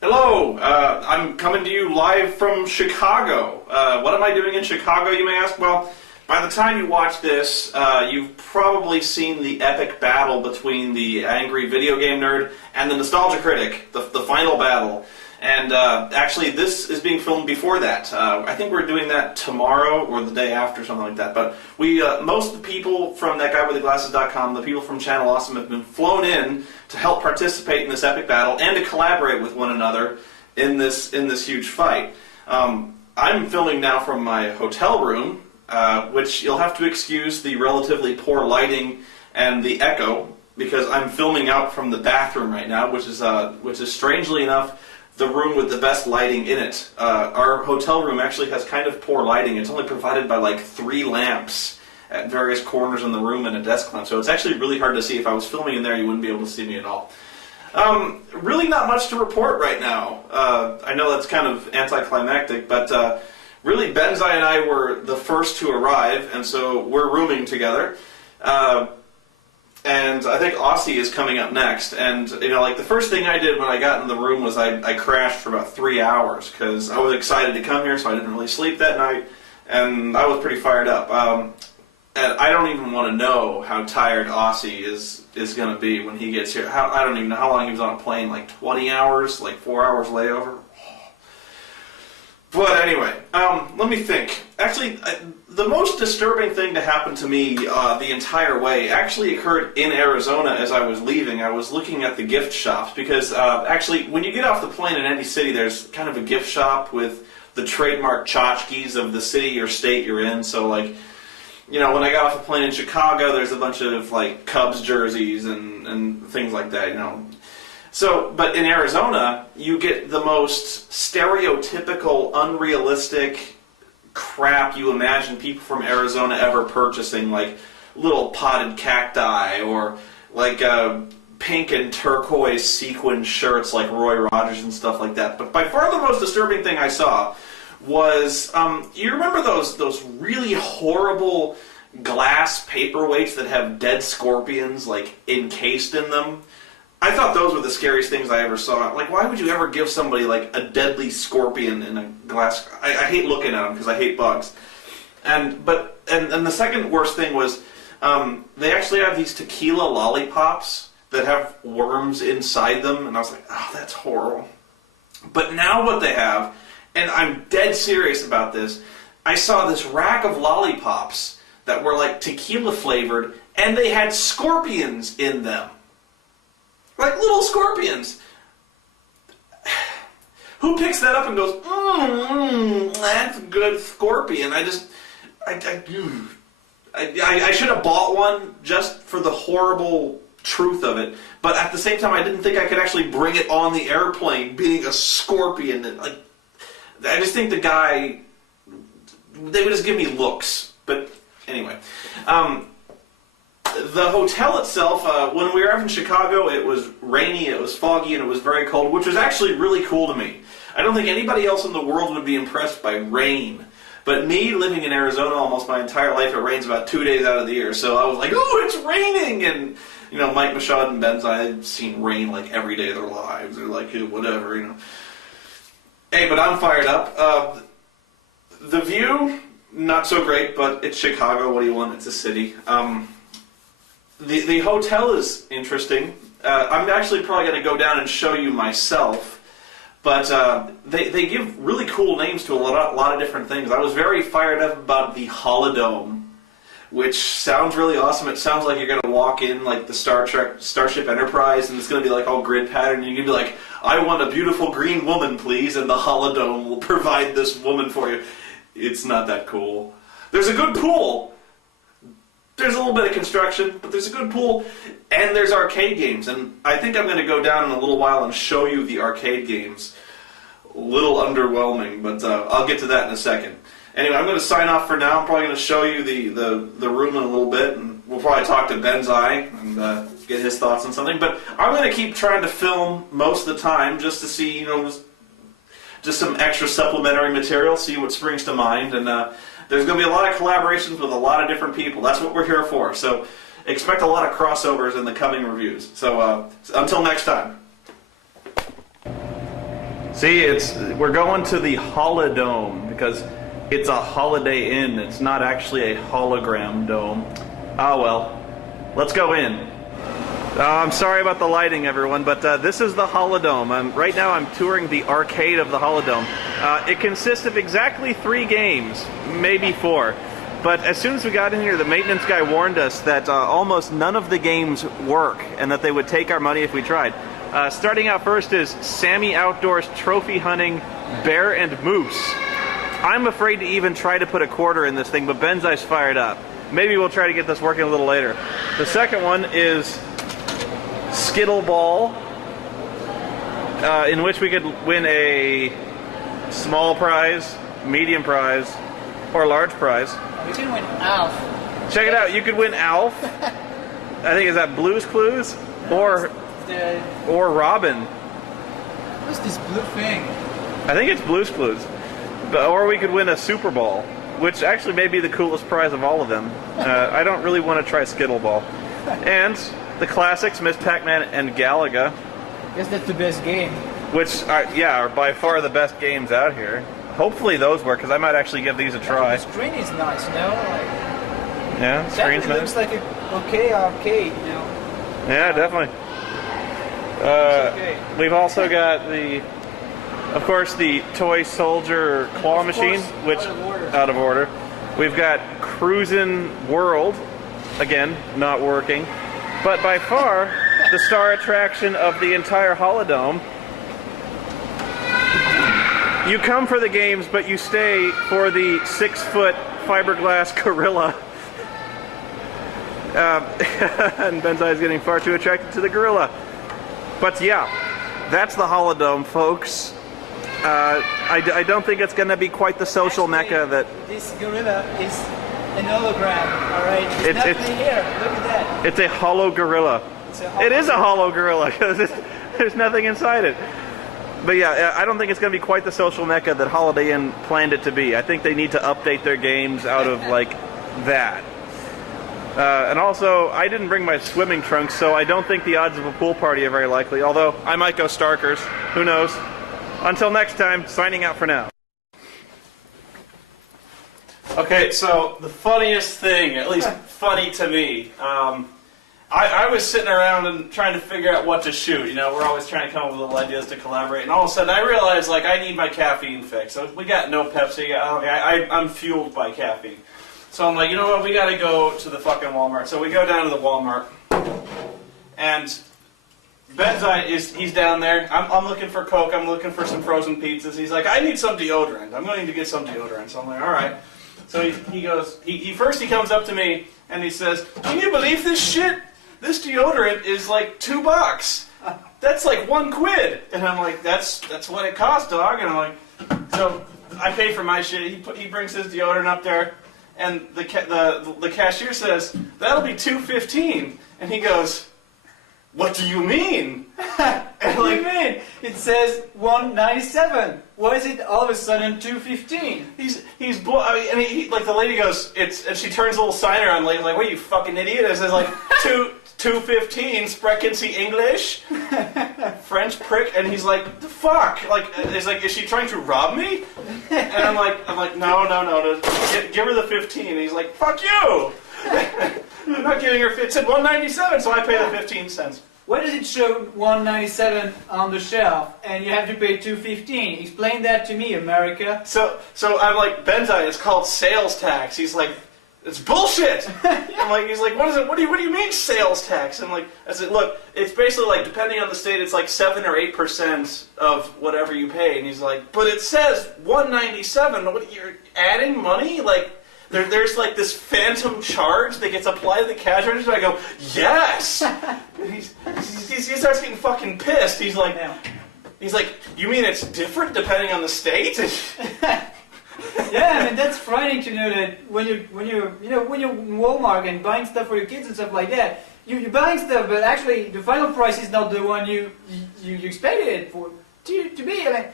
Hello, I'm coming to you live from Chicago. What am I doing in Chicago, you may ask? Well, by the time you watch this, you've probably seen the epic battle between the angry video game nerd and the nostalgia critic, the final battle. And actually, this is being filmed before that. I think we're doing that tomorrow or the day after, something like that. But we, most of the people from ThatGuyWithTheGlasses.com, the people from Channel Awesome, have been flown in to help participate in this epic battle and to collaborate with one another in this huge fight. I'm filming now from my hotel room, which you'll have to excuse the relatively poor lighting and the echo, because I'm filming out from the bathroom right now, which is strangely enough the room with the best lighting in it. Our hotel room actually has kind of poor lighting. It's only provided by like 3 lamps at various corners in the room and a desk lamp, so it's actually really hard to see. If I was filming in there, you wouldn't be able to see me at all. Really not much to report right now. I know that's kind of anticlimactic, but really Benzai and I were the first to arrive, and so we're rooming together. And I think Aussie is coming up next, and like the first thing I did when I got in the room was I crashed for about 3 hours, because I was excited to come here, so I didn't really sleep that night, and I was pretty fired up. And I don't even want to know how tired Aussie is going to be when he gets here. I don't even know how long he was on a plane, like 20 hours, like 4 hours layover. But anyway, let me think. Actually, the most disturbing thing to happen to me the entire way actually occurred in Arizona as I was leaving. I was looking at the gift shops because actually, when you get off the plane in any city, there's kind of a gift shop with the trademark tchotchkes of the city or state you're in. So, like, when I got off the plane in Chicago, there's a bunch of like Cubs jerseys and things like that. So, but in Arizona, you get the most stereotypical, unrealistic crap you imagine people from Arizona ever purchasing, like little potted cacti or like pink and turquoise sequin shirts like Roy Rogers and stuff like that. But by far the most disturbing thing I saw was, you remember those really horrible glass paperweights that have dead scorpions like encased in them? I thought those were the scariest things I ever saw. Like, why would you ever give somebody, like, a deadly scorpion in a glass... I hate looking at them because I hate bugs. And the second worst thing was, they actually have these tequila lollipops that have worms inside them, and I was like, oh, that's horrible. But now what they have, and I'm dead serious about this, I saw this rack of lollipops that were, like, tequila flavored, and they had scorpions in them. Like little scorpions. Who picks that up and goes, that's a good scorpion? I should have bought one just for the horrible truth of it. But at the same time, I didn't think I could actually bring it on the airplane, being a scorpion. And I just think the guy, they would just give me looks. But anyway. The hotel itself, when we were up in Chicago, it was rainy, it was foggy, and it was very cold, which was actually really cool to me. I don't think anybody else in the world would be impressed by rain. But me, living in Arizona almost my entire life, it rains about 2 days out of the year. So I was like, oh, it's raining! And, Mike Machado and Benzai had seen rain like every day of their lives. They're like, whatever, Hey, but I'm fired up. The view, not so great, but it's Chicago. What do you want? It's a city. The hotel is interesting. I'm actually probably going to go down and show you myself, but they give really cool names to a lot of different things. I was very fired up about the Holodome, which sounds really awesome. It sounds like you're going to walk in like the Starship Enterprise, and it's going to be like all grid pattern, and you're going to be like, I want a beautiful green woman, please, and the Holodome will provide this woman for you. It's not that cool. There's a good pool. There's a little bit of construction, but there's a good pool, and there's arcade games. And I think I'm going to go down in a little while and show you the arcade games. A little underwhelming, but I'll get to that in a second. Anyway, I'm going to sign off for now. I'm probably going to show you the room in a little bit, and we'll probably talk to Benzai and get his thoughts on something. But I'm going to keep trying to film most of the time just to see, just some extra supplementary material, see what springs to mind, and there's going to be a lot of collaborations with a lot of different people. That's what we're here for. So expect a lot of crossovers in the coming reviews. So until next time. See, we're going to the Holodome because it's a Holiday Inn. It's not actually a hologram dome. Ah, well. Let's go in. I'm sorry about the lighting, everyone, but this is the Holodome. Right now I'm touring the arcade of the Holodome. It consists of exactly 3 games, maybe 4. But as soon as we got in here, the maintenance guy warned us that almost none of the games work and that they would take our money if we tried. Starting out first is Sammy Outdoors Trophy Hunting Bear and Moose. I'm afraid to even try to put a quarter in this thing, but Benzai's fired up. Maybe we'll try to get this working a little later. The second one is Skittle Ball, in which we could win a small prize, medium prize, or large prize. You can win Alf. Check it out, you could win Alf. I think, is that Blue's Clues? Or Robin. What's this blue thing? I think it's Blue's Clues. Or we could win a Super Ball, which actually may be the coolest prize of all of them. I don't really want to try Skittle Ball. And the classics, Miss Pac-Man and Galaga. I guess that's the best game. Which are by far the best games out here. Hopefully those work, because I might actually give these a try. The screen is nice, you know? Yeah, the screen's nice. It looks like an okay arcade, you know? Yeah, definitely. Okay. We've also got of course, the Toy Soldier Claw Machine, which out of order. We've got Cruisin' World, again, not working. But by far, the star attraction of the entire Holodome. You come for the games, but you stay for the 6-foot fiberglass gorilla. And Benzai is getting far too attracted to the gorilla. But yeah, that's the Holodome, folks. I don't think it's going to be quite the social mecca that... This gorilla is an hologram, alright? It's nothing here, look at that. It's a hollow gorilla. It is a hollow gorilla, because there's nothing inside it. But yeah, I don't think it's going to be quite the social mecca that Holiday Inn planned it to be. I think they need to update their games out of, like, that. And also, I didn't bring my swimming trunks, so I don't think the odds of a pool party are very likely. Although, I might go Starkers. Who knows? Until next time, signing out for now. Okay, so the funniest thing, at least funny to me, I was sitting around and trying to figure out what to shoot. You know, we're always trying to come up with little ideas to collaborate, and all of a sudden I realized, like, I need my caffeine fix. So we got no Pepsi. I'm fueled by caffeine. So I'm like, you know what, we gotta go to the fucking Walmart. So we go down to the Walmart, and Benzai he's down there. I'm looking for Coke, I'm looking for some frozen pizzas. He's like, I need some deodorant. I'm going to get some deodorant. So I'm like, alright. So he goes, first he comes up to me, and he says, can you believe this shit? This deodorant is like $2. That's like $1 And I'm like, that's what it costs, dog. And I'm like, so I pay for my shit. He brings his deodorant up there. And the cashier says, that'll be $2.15. And he goes, what do you mean? What do you mean? It says $1.97. Why is it all of a sudden $2.15? And he like the lady goes, and she turns a little sign around, like, what are you, fucking idiot? It says like $2.15. Sprechen Sie English? French prick. And he's like, the fuck? Like, is she trying to rob me? And I'm like, no. Give her the 15. And he's like, fuck you. I'm not giving her. It said $1.97, so I pay the 15 cents. Why does it show $1.97 on the shelf and you have to pay $2.15? Explain that to me, America. So I'm like, Benzai, it's called sales tax. He's like, it's bullshit. He's like, what is it? What do you mean sales tax? I'm like, I said, look, it's basically like, depending on the state, it's like 7 or 8% of whatever you pay. And he's like, but it says $1.97. What, you're adding money? Like, there's like this phantom charge that gets applied to the cash register. I go, yes. He starts getting fucking pissed. He's like, you mean it's different depending on the state? Yeah, I mean that's frightening to know that when you're in Walmart and buying stuff for your kids and stuff like that, you're buying stuff, but actually the final price is not the one you expected it for to be. Like,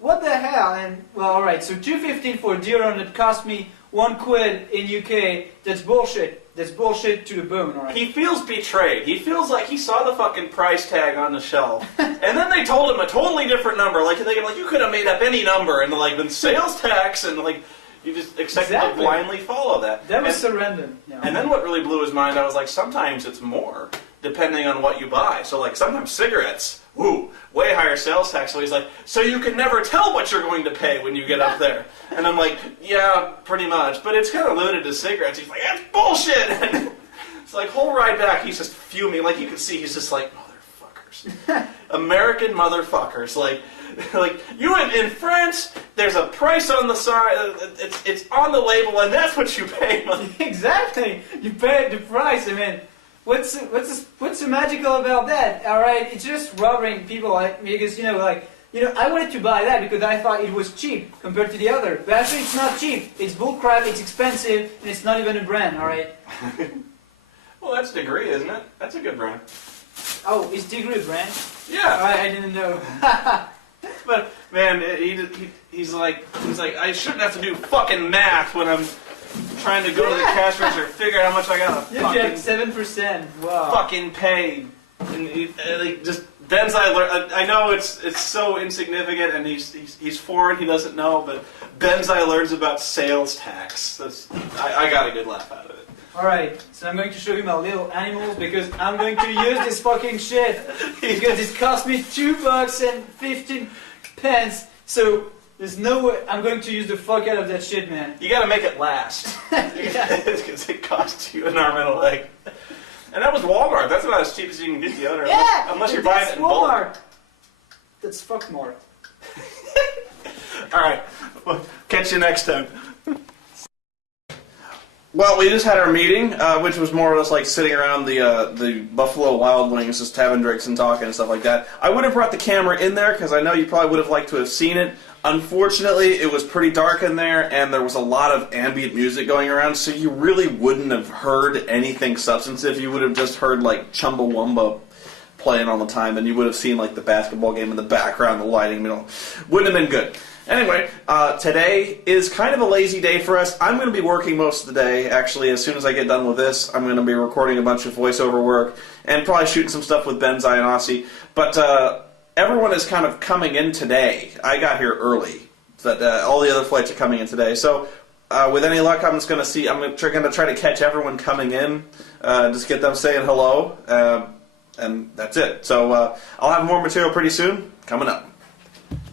what the hell? And well, all right, so $2.15 for deodorant that cost me $1 in UK. That's bullshit. That's bullshit to the bone, alright? He feels betrayed. He feels like he saw the fucking price tag on the shelf, and then they told him a totally different number. Like, thinking, like, you could have made up any number, and like, then sales tax, and like, you just expect to blindly follow that. That was surrender. Yeah. And then what really blew his mind, I was like, sometimes it's more, depending on what you buy. So like, sometimes cigarettes, woo, way higher sales tax. So he's like, so you can never tell what you're going to pay when you get up there. And I'm like, yeah, pretty much. But it's kind of limited to cigarettes. He's like, that's bullshit. And it's like, whole ride back, he's just fuming. Like, you can see, he's just like, motherfuckers. American motherfuckers. Like you in France, there's a price on the side, it's on the label, and that's what you pay. Exactly. You pay the price. I mean, what's so magical about that? All right, it's just robbing people, because I wanted to buy that because I thought it was cheap compared to the other, but actually it's not cheap. It's bullcrap. It's expensive, and it's not even a brand. All right. Well, that's Degree, isn't it? That's a good brand. Oh, is Degree a brand? Yeah. I didn't know. But man, he's like I shouldn't have to do fucking math when I'm trying to go to the cash register, figure out how much I gotta fucking 7%. Wow. Fucking pay. And just Ben's I know it's so insignificant, and he's foreign, he doesn't know, but Ben's learns about sales tax. I got a good laugh out of it. Alright, so I'm going to show you my little animals because I'm going to use this fucking shit because it cost me $2.15. So there's no way I'm going to use the fuck out of that shit, man. You gotta make it last. Because it costs you an arm and a leg. And that was Walmart. That's about as cheap as you can get the other. Yeah! Unless you're buying it in bulk. Walmart. That's fuckmart. Alright, well, catch you next time. Well, we just had our meeting, which was more or less like sitting around the Buffalo Wild Wings, just having drinks and talking and stuff like that. I would have brought the camera in there because I know you probably would have liked to have seen it. Unfortunately, it was pretty dark in there, and there was a lot of ambient music going around, so you really wouldn't have heard anything substantive. You would have just heard like Chumbawamba playing all the time, and you would have seen like the basketball game in the background, the lighting, wouldn't have been good. Anyway, today is kind of a lazy day for us. I'm going to be working most of the day, actually. As soon as I get done with this, I'm going to be recording a bunch of voiceover work and probably shooting some stuff with Ben, Zai, and Aussie. But everyone is kind of coming in today. I got here early. But all the other flights are coming in today. So with any luck, I'm going to try to catch everyone coming in, just get them saying hello, and that's it. So I'll have more material pretty soon coming up.